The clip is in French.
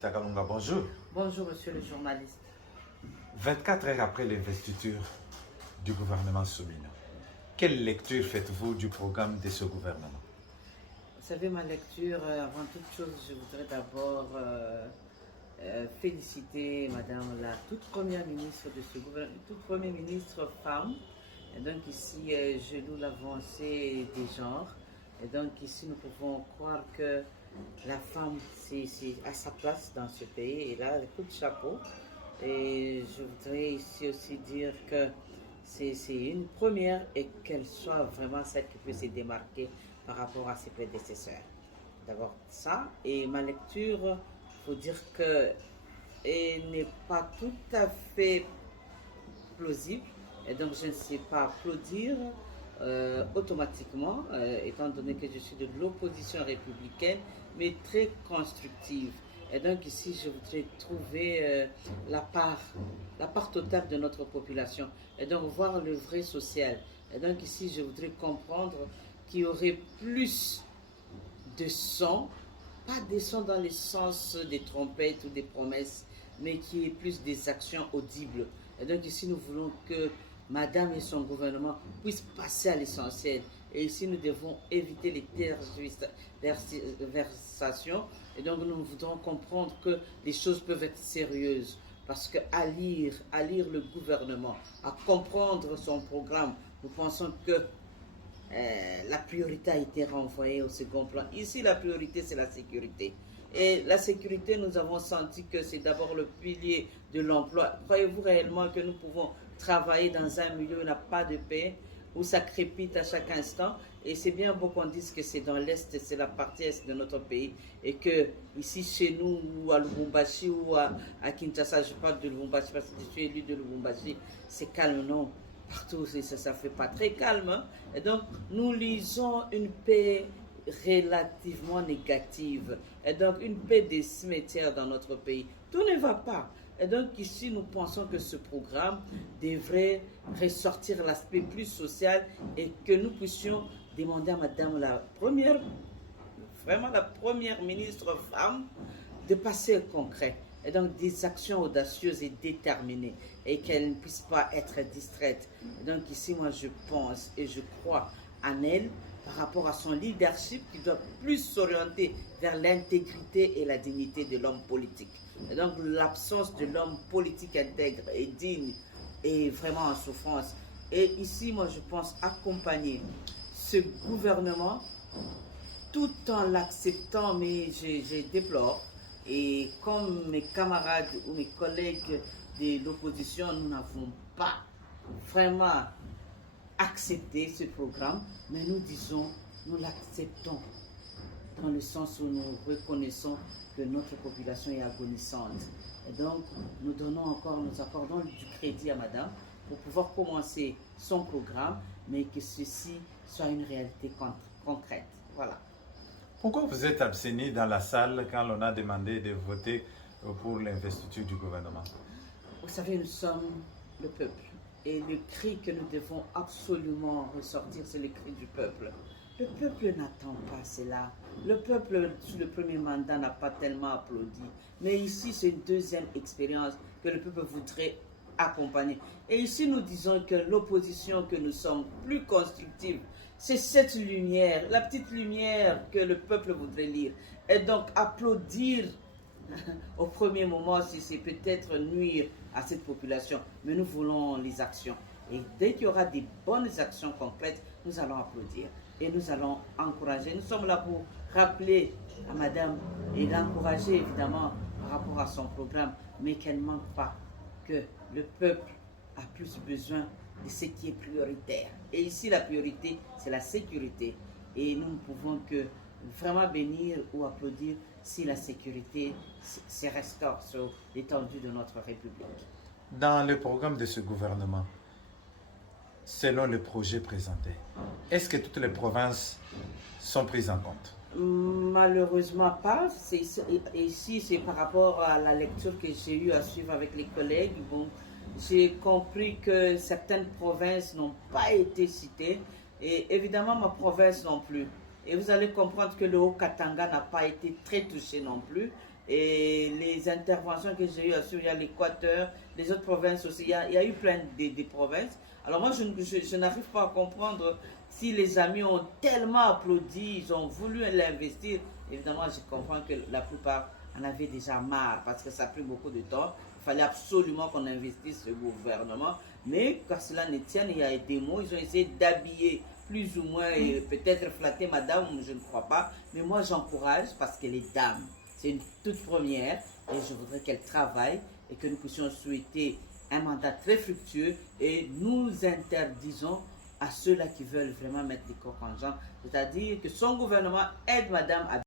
Takalunga, bonjour. Bonjour, monsieur le journaliste. 24 heures après l'investiture du gouvernement Soumina, quelle lecture faites-vous du programme de ce gouvernement? Vous savez, ma lecture, avant toute chose, je voudrais d'abord féliciter Madame la toute première ministre de ce gouvernement, toute première ministre femme. Et donc ici, je loue l'avancée des genres. Et donc ici, nous pouvons croire que la femme, c'est à sa place dans ce pays. Et là, coup de chapeau. Et je voudrais ici aussi dire que c'est une première et qu'elle soit vraiment celle qui peut se démarquer par rapport à ses prédécesseurs. D'abord ça, et ma lecture, il faut dire que elle n'est pas tout à fait plausible, et donc je ne sais pas applaudir automatiquement, étant donné que je suis de l'opposition républicaine, mais très constructive. Et donc ici, je voudrais trouver la part totale de notre population, et donc voir le vrai social. Et donc ici, je voudrais comprendre qu'il y aurait plus de sons, pas des sons dans le sens des trompettes ou des promesses, mais qui est plus des actions audibles. Et donc ici, nous voulons que Madame et son gouvernement puissent passer à l'essentiel. Et ici, nous devons éviter les tergiversations. Et donc, nous voudrons comprendre que les choses peuvent être sérieuses. Parce qu'à lire le gouvernement, à comprendre son programme, nous pensons que la priorité a été renvoyée au second plan. Ici, la priorité, c'est la sécurité. Et la sécurité, nous avons senti que c'est d'abord le pilier de l'emploi. Croyez-vous réellement que nous pouvons travailler dans un milieu où il n'y a pas de paix, où ça crépite à chaque instant? Et c'est bien beau qu'on dise que c'est dans l'Est, c'est la partie Est de notre pays, et que ici, chez nous, ou à Lubumbashi, ou à Kinshasa, je parle de Lubumbashi parce que je suis élu de Lubumbashi, c'est calme, non? Partout, ça ne fait pas très calme. Hein? Et donc, nous lisons une paix relativement négative. Et donc, une paix des cimetières dans notre pays. Tout ne va pas. Et donc, ici, nous pensons que ce programme devrait ressortir l'aspect plus social et que nous puissions demander à Madame la première, vraiment la première ministre femme, de passer au concret. Et donc des actions audacieuses et déterminées et qu'elle ne puisse pas être distraite. Et donc ici, moi, je pense et je crois en elle par rapport à son leadership qui doit plus s'orienter vers l'intégrité et la dignité de l'homme politique. Et donc l'absence de l'homme politique intègre et digne est vraiment en souffrance. Et ici, moi, je pense accompagner ce gouvernement tout en l'acceptant, mais je déplore. Et comme mes camarades ou mes collègues de l'opposition, nous n'avons pas vraiment accepté ce programme, mais nous disons, nous l'acceptons dans le sens où nous reconnaissons que notre population est agonisante. Et donc, nous accordons du crédit à Madame pour pouvoir commencer son programme, mais que ceci soit une réalité concrète. Voilà. Pourquoi vous êtes abstenu dans la salle quand on a demandé de voter pour l'investiture du gouvernement? Vous savez, nous sommes le peuple. Et le cri que nous devons absolument ressortir, c'est le cri du peuple. Le peuple n'attend pas cela. Le peuple, sous le premier mandat, n'a pas tellement applaudi. Mais ici, c'est une deuxième expérience que le peuple voudrait accompagner. Et ici, nous disons que l'opposition que nous sommes plus constructive, c'est cette lumière, la petite lumière que le peuple voudrait lire. Et donc, applaudir au premier moment, c'est peut-être nuire à cette population. Mais nous voulons les actions. Et dès qu'il y aura des bonnes actions concrètes, nous allons applaudir et nous allons encourager. Nous sommes là pour rappeler à Madame et l'encourager évidemment par rapport à son programme, mais qu'elle ne manque pas, que le peuple a plus besoin de ce qui est prioritaire. Et ici, la priorité, c'est la sécurité. Et nous ne pouvons que vraiment bénir ou applaudir si la sécurité se restaure sur l'étendue de notre République. Dans le programme de ce gouvernement, selon le projet présenté, est-ce que toutes les provinces sont prises en compte? Malheureusement pas. Ici, c'est par rapport à la lecture que j'ai eu à suivre avec les collègues. Bon, j'ai compris que certaines provinces n'ont pas été citées et évidemment ma province non plus. Et vous allez comprendre que le Haut-Katanga n'a pas été très touché non plus. et les interventions que j'ai eues, il y a l'Équateur, les autres provinces aussi, il y a eu plein de provinces. Alors moi, je n'arrive pas à comprendre si les amis ont tellement applaudi, ils ont voulu l'investir. Évidemment, je comprends que la plupart en avaient déjà marre parce que ça a pris beaucoup de temps. Il fallait absolument qu'on investisse ce gouvernement. Mais qu'à cela ne tienne, il y a des mots, ils ont essayé d'habiller plus ou moins, et peut-être flatter madame, je ne crois pas. Mais moi, j'encourage parce qu'elle est dame. C'est une toute première et je voudrais qu'elle travaille et que nous puissions souhaiter un mandat très fructueux et nous interdisons à ceux-là qui veulent vraiment mettre des coques en jambe, c'est-à-dire que son gouvernement aide madame à